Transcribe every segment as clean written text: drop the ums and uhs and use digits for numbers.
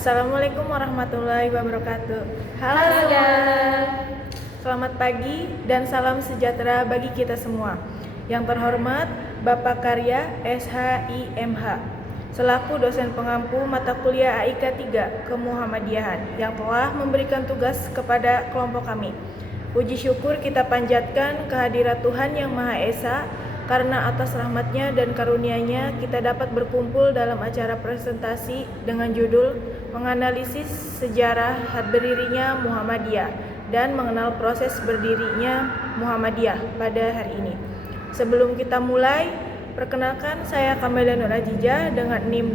Assalamualaikum warahmatullahi wabarakatuh. Halo semua. Selamat pagi dan salam sejahtera bagi kita semua. Yang terhormat Bapak Karya SHIMH selaku dosen pengampu mata kuliah AIK 3 Kemuhammadiyahan yang telah memberikan tugas kepada kelompok kami. Puji syukur kita panjatkan kehadirat Tuhan Yang Maha Esa, karena atas rahmatnya dan karunia-Nya kita dapat berkumpul dalam acara presentasi dengan judul menganalisis sejarah berdirinya Muhammadiyah dan mengenal proses berdirinya Muhammadiyah pada hari ini. Sebelum kita mulai, perkenalkan saya Kamelia Nur Ajijah dengan NIM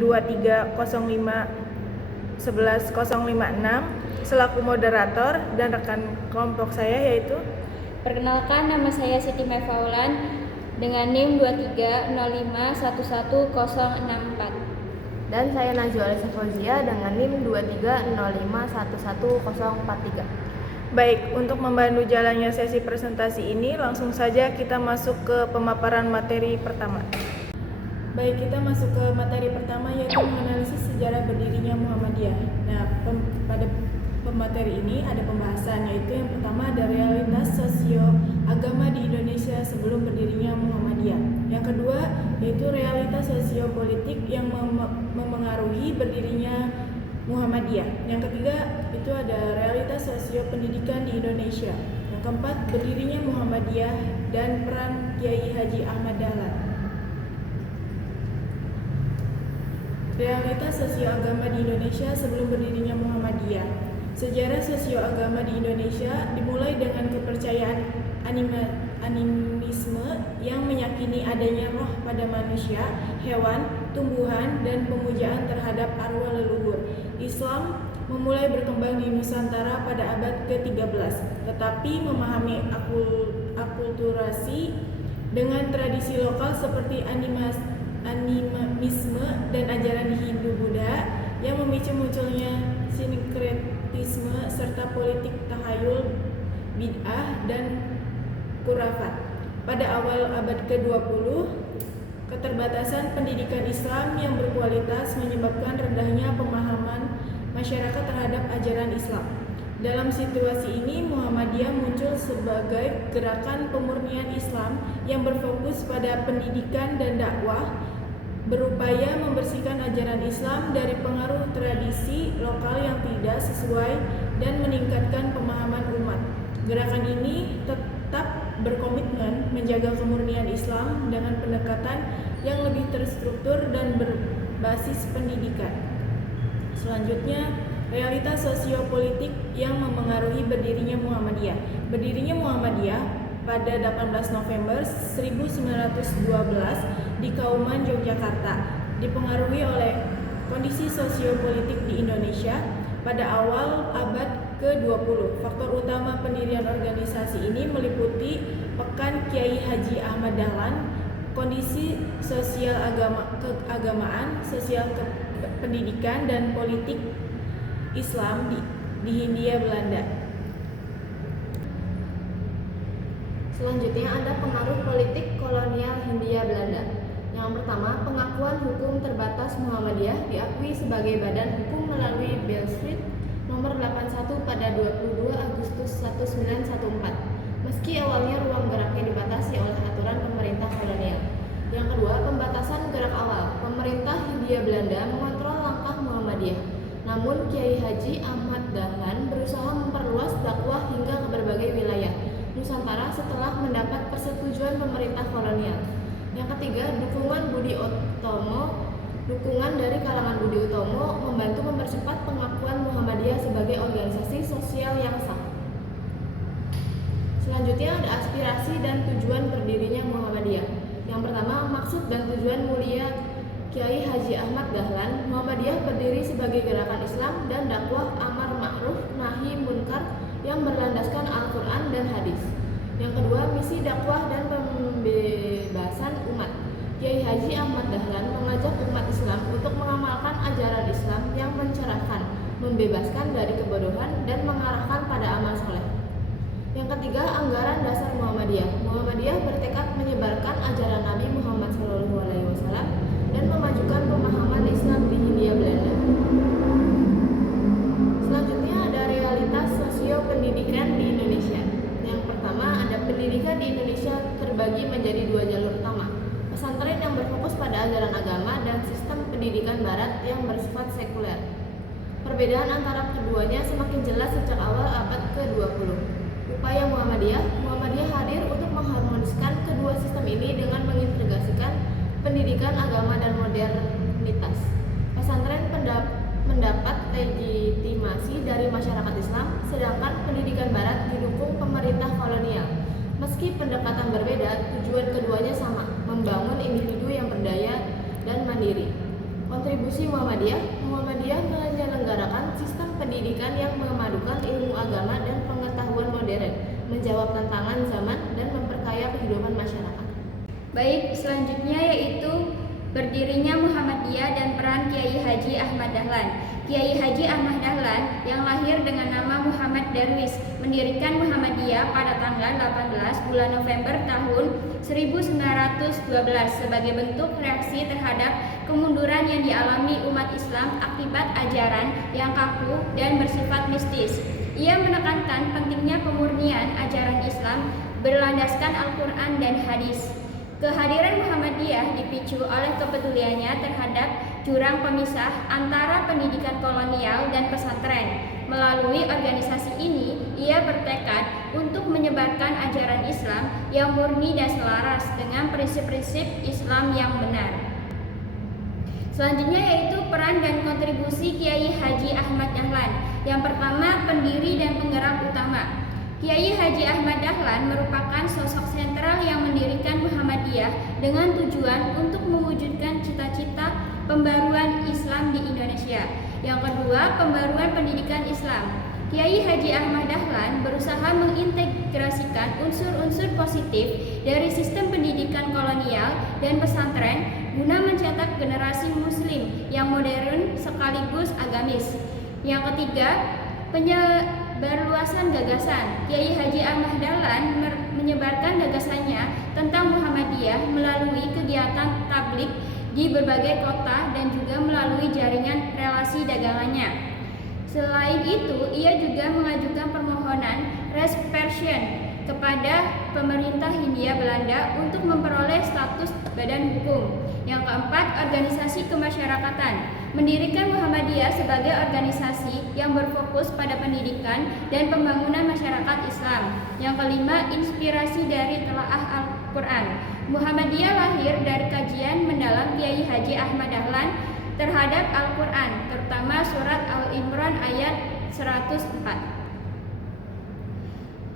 230511056 selaku moderator, dan rekan kelompok saya yaitu perkenalkan, nama saya Siti Mefaulan dengan NIM 230511064. Dan saya Najwa Alisa Fauzia dengan NIM 230511043. Baik, untuk membantu jalannya sesi presentasi ini, langsung saja kita masuk ke pemaparan materi pertama. Baik, kita masuk ke materi pertama yaitu menganalisis sejarah berdirinya Muhammadiyah. Nah, pada pemateri ini ada pembahasan, yaitu yang pertama ada realitas sosio-agama di Indonesia sebelum berdirinya Muhammadiyah. Yang kedua yaitu realitas sosiopolitik yang memengaruhi berdirinya Muhammadiyah. Yang ketiga itu ada realitas sosio-pendidikan di Indonesia. Yang keempat berdirinya Muhammadiyah dan peran Kiai Haji Ahmad Dahlan. Realitas sosioagama di Indonesia sebelum berdirinya Muhammadiyah. Sejarah sosioagama di Indonesia dimulai dengan kepercayaan animisme yang meyakini adanya roh pada manusia, hewan, tumbuhan, dan pemujaan terhadap arwah leluhur. Islam memulai berkembang di Nusantara pada abad ke-13, tetapi memahami akulturasi dengan tradisi lokal seperti animisme dan ajaran Hindu-Buddha yang memicu munculnya sinkretisme serta politik tahayul, bid'ah, dan khurafat. Pada awal abad ke-20, keterbatasan pendidikan Islam yang berkualitas menyebabkan rendahnya pemahaman masyarakat terhadap ajaran Islam. Dalam situasi ini, Muhammadiyah muncul sebagai gerakan pemurnian Islam yang berfokus pada pendidikan dan dakwah, berupaya membersihkan ajaran Islam dari pengaruh tradisi lokal yang tidak sesuai dan meningkatkan pemahaman umat. Gerakan ini tetap berkomitmen menjaga kemurnian Islam dengan pendekatan yang lebih terstruktur dan berbasis pendidikan. Selanjutnya, realitas sosiopolitik yang memengaruhi berdirinya Muhammadiyah. Berdirinya Muhammadiyah pada 18 November 1912 di Kauman, Yogyakarta, dipengaruhi oleh kondisi sosiopolitik di Indonesia pada awal abad ke-20. Faktor utama pendirian organisasi ini meliputi Pekan Kiai Haji Ahmad Dahlan, kondisi sosial keagamaan, sosial pendidikan, dan politik Islam di Hindia Belanda. Selanjutnya ada pengaruh politik kolonial Hindia Belanda. Yang pertama, pengakuan hukum terbatas Muhammadiyah diakui sebagai badan hukum melalui Belstreet nomor 81 pada 22 Agustus 1914. Meski awalnya ruang geraknya dibatasi oleh aturan pemerintah kolonial. Yang kedua, pembatasan gerak awal. Pemerintah Hindia Belanda mengontrol langkah Muhammadiyah. Namun Kiai Haji Ahmad Dahlan berusaha memperluas dakwah hingga ke berbagai wilayah Nusantara setelah mendapat persetujuan pemerintah kolonial. Yang ketiga, dukungan dari kalangan Budi Utomo membantu mempercepat pengakuan Muhammadiyah sebagai organisasi sosial yang sah. Selanjutnya ada aspirasi dan tujuan berdirinya Muhammadiyah. Yang pertama, maksud dan tujuan mulia Kiai Haji Ahmad Dahlan. Muhammadiyah berdiri sebagai gerakan Islam dan dakwah amar ma'ruf nahi munkar yang berlandaskan Al-Quran dan hadis. Yang kedua, misi dakwah dan pembebasan umat. Kiai Haji Ahmad Dahlan mengajak umat Islam untuk mengamalkan ajaran Islam yang mencerahkan, membebaskan dari kebodohan, dan mengarahkan pada amal soleh. Yang ketiga, anggaran dasar Muhammadiyah. Muhammadiyah bertekad menyebarkan ajaran Nabi Muhammad SAW dan memajukan pemahaman Islam di Hindia Belanda. dibagi menjadi dua jalur utama. Pesantren yang berfokus pada ajaran agama dan sistem pendidikan barat yang bersifat sekuler. Perbedaan antara keduanya semakin jelas sejak awal abad ke-20. Upaya Muhammadiyah hadir untuk mengharmoniskan kedua sistem ini dengan mengintegrasikan pendidikan agama dan modernitas. Pesantren mendapat legitimasi dari masyarakat Islam, sedangkan pendidikan barat didukung pemerintah kolonial. Meski pendekatan berbeda, tujuan keduanya sama, membangun individu yang berdaya dan mandiri. Kontribusi Muhammadiyah menyelenggarakan sistem pendidikan yang memadukan ilmu agama dan pengetahuan modern, menjawab tantangan zaman dan memperkaya kehidupan masyarakat. Baik, selanjutnya yaitu berdirinya Muhammadiyah dan peran Kiai Haji Ahmad Dahlan. Kiai Haji Ahmad Dahlan yang lahir dengan nama Muhammad Darwis mendirikan Muhammadiyah pada tanggal 18 bulan November tahun 1912 sebagai bentuk reaksi terhadap kemunduran yang dialami umat Islam akibat ajaran yang kaku dan bersifat mistis. Ia menekankan pentingnya pemurnian ajaran Islam berlandaskan Al-Quran dan hadis. Kehadiran Muhammadiyah dipicu oleh kepeduliannya terhadap jurang pemisah antara pendidikan kolonial dan pesantren. Melalui organisasi ini, ia bertekad untuk menyebarkan ajaran Islam yang murni dan selaras dengan prinsip-prinsip Islam yang benar. Selanjutnya yaitu peran dan kontribusi Kiai Haji Ahmad Dahlan. Yang pertama, pendiri dan penggerak utama. Kiai Haji Ahmad Dahlan merupakan sosok sentral yang mendirikan Muhammadiyah dengan tujuan untuk mewujudkan cita-cita pembaruan Islam di Indonesia. Yang kedua, pembaruan pendidikan Islam. Kiai Haji Ahmad Dahlan berusaha mengintegrasikan unsur-unsur positif dari sistem pendidikan kolonial dan pesantren guna mencetak generasi muslim yang modern sekaligus agamis. Yang ketiga, penyebarluasan gagasan. Kiai Haji Ahmad Dahlan menyebarkan gagasannya tentang Muhammadiyah melalui kegiatan tabligh di berbagai kota dan juga melalui jaringan relasi dagangannya. Selain itu, ia juga mengajukan permohonan res persian kepada pemerintah Hindia Belanda untuk memperoleh status badan hukum. Yang keempat, organisasi kemasyarakatan. Mendirikan Muhammadiyah sebagai organisasi yang berfokus pada pendidikan dan pembangunan masyarakat Islam. Yang kelima, inspirasi dari telaah Al-Quran. Muhammadiyah lahir dari kajian mendalam Kiai Haji Ahmad Dahlan terhadap Al-Quran, terutama surat Al-Imran ayat 104.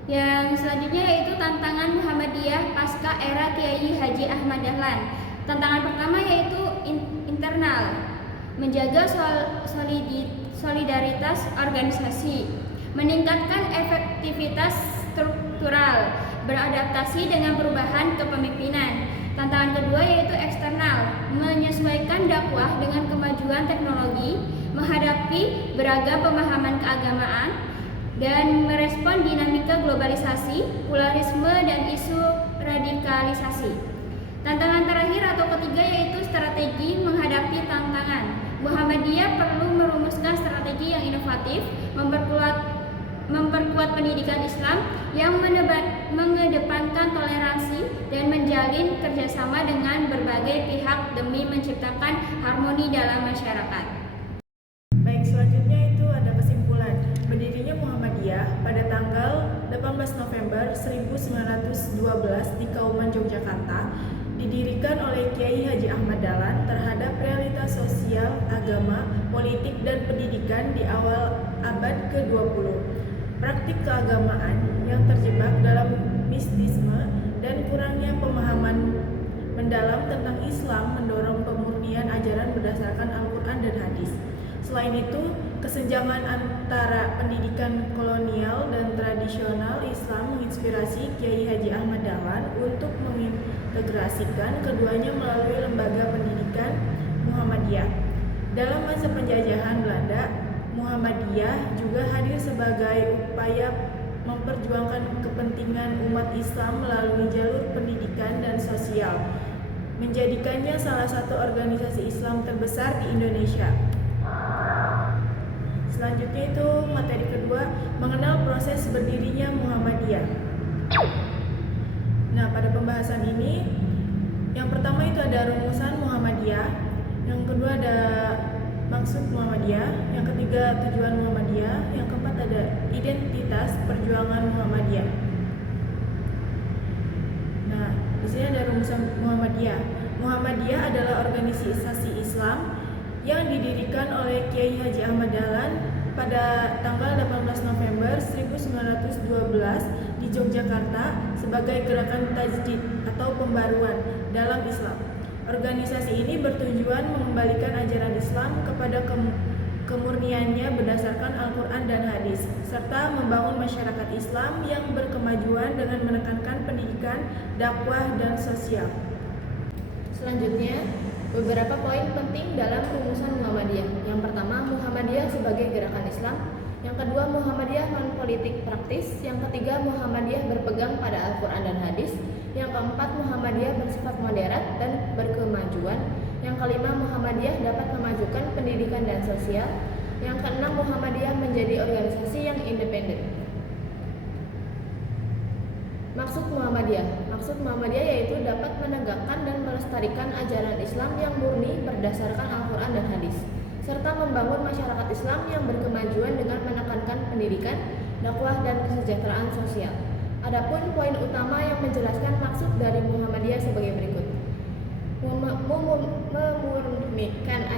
Yang selanjutnya yaitu tantangan Muhammadiyah pasca era Kiai Haji Ahmad Dahlan. Tantangan pertama yaitu internal, menjaga solidaritas organisasi, meningkatkan efektivitas struktural, beradaptasi dengan perubahan kepemimpinan. Tantangan kedua yaitu eksternal, menyesuaikan dakwah dengan kemajuan teknologi, menghadapi beragam pemahaman keagamaan, dan merespon dinamika globalisasi, pluralisme, dan isu radikalisasi. Tantangan terakhir atau ketiga yaitu strategi menghadapi tantangan. Muhammadiyah perlu merumuskan strategi yang inovatif, memperkuat pendidikan Islam yang mengedepankan toleransi dan menjalin kerjasama dengan berbagai pihak demi menciptakan harmoni dalam masyarakat. Baik, selanjutnya itu ada kesimpulan. Berdirinya Muhammadiyah pada tanggal 18 November 1912 di Kauman, Yogyakarta, didirikan oleh Kiai Haji Ahmad Dahlan terhadap realitas sosial, agama, politik, dan pendidikan di awal abad ke-20. Praktik keagamaan yang terjebak dalam mistisme dan kurangnya pemahaman mendalam tentang Islam mendorong pemurnian ajaran berdasarkan Al-Quran dan hadis. Selain itu, kesenjangan antara pendidikan kolonial dan tradisional Islam menginspirasi Kiai Haji Ahmad Dahlan untuk mengintegrasikan keduanya melalui lembaga pendidikan Muhammadiyah. Dalam masa penjajahan Belanda, Muhammadiyah juga hadir sebagai upaya memperjuangkan kepentingan umat Islam melalui jalur pendidikan dan sosial, menjadikannya salah satu organisasi Islam terbesar di Indonesia. Selanjutnya itu materi kedua, mengenal proses berdirinya Muhammadiyah. Nah, pada pembahasan ini, yang pertama itu ada rumusan Muhammadiyah, yang kedua ada maksud Muhammadiyah, yang ketiga tujuan Muhammadiyah, yang keempat ada identitas perjuangan Muhammadiyah. Nah, di sini ada rumusan Muhammadiyah. Muhammadiyah adalah organisasi Islam yang didirikan oleh Kiai Haji Ahmad Dahlan pada tanggal 18 November 1912 di Yogyakarta sebagai gerakan tajdid atau pembaruan dalam Islam. Organisasi ini bertujuan mengembalikan ajaran Islam kepada kemurniannya berdasarkan Al-Quran dan Hadis, serta membangun masyarakat Islam yang berkemajuan dengan menekankan pendidikan, dakwah, dan sosial. Selanjutnya, beberapa poin penting dalam rumusan Muhammadiyah. Yang pertama, Muhammadiyah sebagai gerakan Islam. Yang kedua, Muhammadiyah non-politik praktis. Yang ketiga, Muhammadiyah berpegang pada Al-Quran dan Hadis. Yang keempat, Muhammadiyah bersifat moderat dan berkemajuan. Yang kelima, Muhammadiyah dapat memajukan pendidikan dan sosial. Yang keenam, Muhammadiyah menjadi organisasi yang independen. Maksud Muhammadiyah yaitu dapat menegakkan dan melestarikan ajaran Islam yang murni berdasarkan Al-Quran dan Hadis, serta membangun masyarakat Islam yang berkemajuan dengan menekankan pendidikan, dakwah, dan kesejahteraan sosial. Adapun poin utama yang menjelaskan maksud dari Muhammadiyah sebagai berikut: memurnikan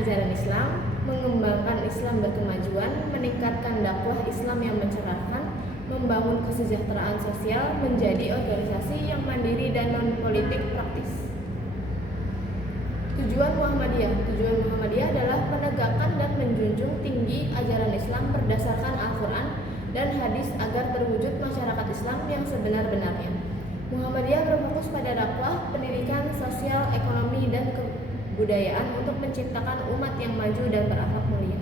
ajaran Islam, mengembangkan Islam berkemajuan, meningkatkan dakwah Islam yang mencerahkan, membangun kesejahteraan sosial, menjadi organisasi yang mandiri dan non-politik praktis. Tujuan Muhammadiyah adalah menegakkan dan menjunjung tinggi ajaran Islam berdasarkan Al-Quran dan Hadis agar terwujud masyarakat Islam yang sebenar-benarnya. Muhammadiyah berfokus pada dakwah, pendidikan, sosial, ekonomi, dan kebudayaan untuk menciptakan umat yang maju dan berakhlak mulia.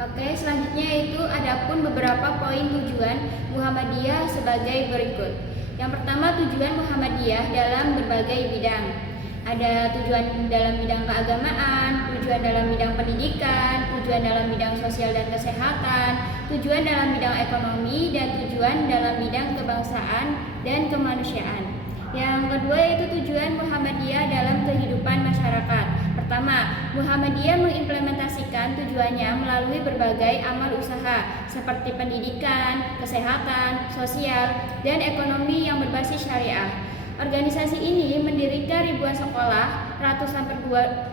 Oke, selanjutnya itu adapun beberapa poin tujuan Muhammadiyah sebagai berikut. Yang pertama, tujuan Muhammadiyah dalam berbagai bidang. Ada tujuan dalam bidang keagamaan, tujuan dalam bidang pendidikan, tujuan dalam bidang sosial dan kesehatan, tujuan dalam bidang ekonomi, dan tujuan dalam bidang kebangsaan dan kemanusiaan. Yang kedua yaitu tujuan Muhammadiyah dalam kehidupan masyarakat. Pertama, Muhammadiyah mengimplementasikan tujuannya melalui berbagai amal usaha seperti pendidikan, kesehatan, sosial, dan ekonomi yang berbasis syariah. Organisasi ini mendirikan ribuan sekolah, ratusan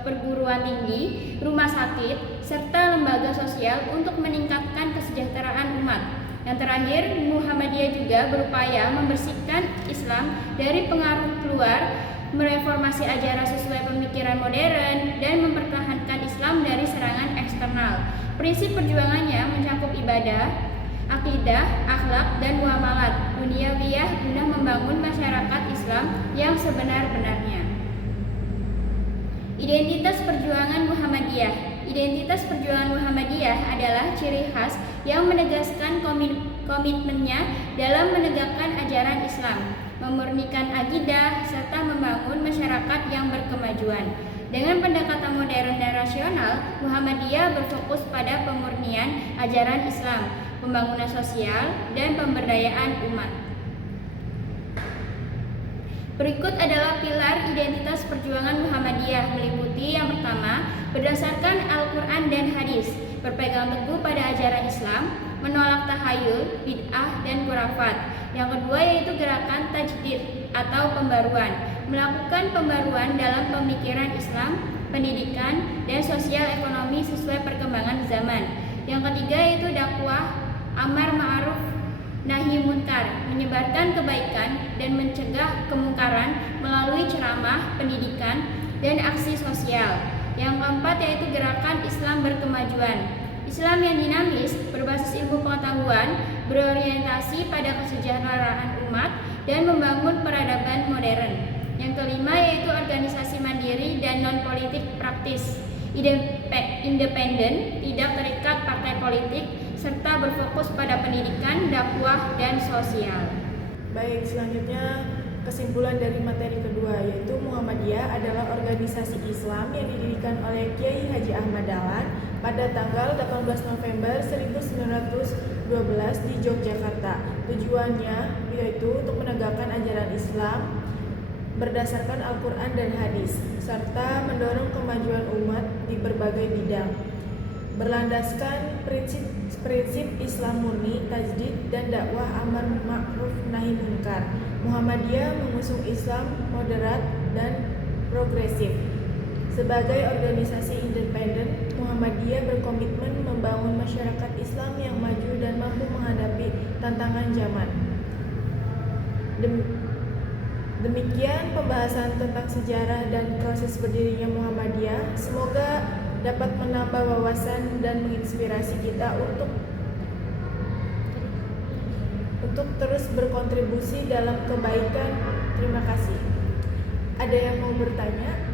perguruan tinggi, rumah sakit, serta lembaga sosial untuk meningkatkan kesejahteraan umat. Yang terakhir, Muhammadiyah juga berupaya membersihkan Islam dari pengaruh luar, mereformasi ajaran sesuai pemikiran modern, dan mempertahankan Islam dari serangan eksternal. Prinsip perjuangannya mencakup ibadah, akidah, akhlak, dan muamalat duniawiyah guna membangun masyarakat Islam yang sebenar-benarnya. Identitas perjuangan Muhammadiyah. Identitas perjuangan Muhammadiyah adalah ciri khas yang menegaskan komitmennya dalam menegakkan ajaran Islam, memurnikan akidah, serta membangun masyarakat yang berkemajuan. Dengan pendekatan modern dan rasional, Muhammadiyah berfokus pada pemurnian ajaran Islam, pembangunan sosial, dan pemberdayaan umat. Berikut adalah pilar identitas perjuangan Muhammadiyah, meliputi yang pertama, berdasarkan Al-Quran dan Hadis, berpegang teguh pada ajaran Islam, menolak tahayul, bid'ah, dan khurafat. Yang kedua yaitu gerakan tajdid atau pembaruan, melakukan pembaruan dalam pemikiran Islam, pendidikan, dan sosial ekonomi sesuai perkembangan zaman. Yang ketiga yaitu dakwah, amar ma'ruf, nahi munkar, menyebarkan kebaikan dan mencegah kemungkaran melalui ceramah, pendidikan, dan aksi sosial. Yang keempat yaitu gerakan Islam berkemajuan, Islam yang dinamis, berbasis ilmu pengetahuan, berorientasi pada kesejahteraan umat, dan membangun peradaban modern. Yang kelima yaitu organisasi mandiri dan non-politik praktis, independen, tidak terikat partai politik, serta berfokus pada pendidikan, dakwah, dan sosial. Baik, selanjutnya kesimpulan dari materi kedua, yaitu Muhammadiyah adalah organisasi Islam yang didirikan oleh Kiai Haji Ahmad Dahlan pada tanggal 18 November 1912 di Yogyakarta. Tujuannya yaitu untuk menegakkan ajaran Islam berdasarkan Al-Quran dan hadis, serta mendorong kemajuan umat di berbagai bidang. Berlandaskan prinsip Islam murni, tajdid, dan dakwah amar ma'ruf nahi munkar, Muhammadiyah mengusung Islam moderat dan progresif. Sebagai organisasi independen, Muhammadiyah berkomitmen membangun masyarakat Islam yang maju dan mampu menghadapi tantangan zaman. Demikian pembahasan tentang sejarah dan proses berdirinya Muhammadiyah. Semoga dapat menambah wawasan dan menginspirasi kita untuk terus berkontribusi dalam kebaikan. Terima kasih. Ada yang mau bertanya?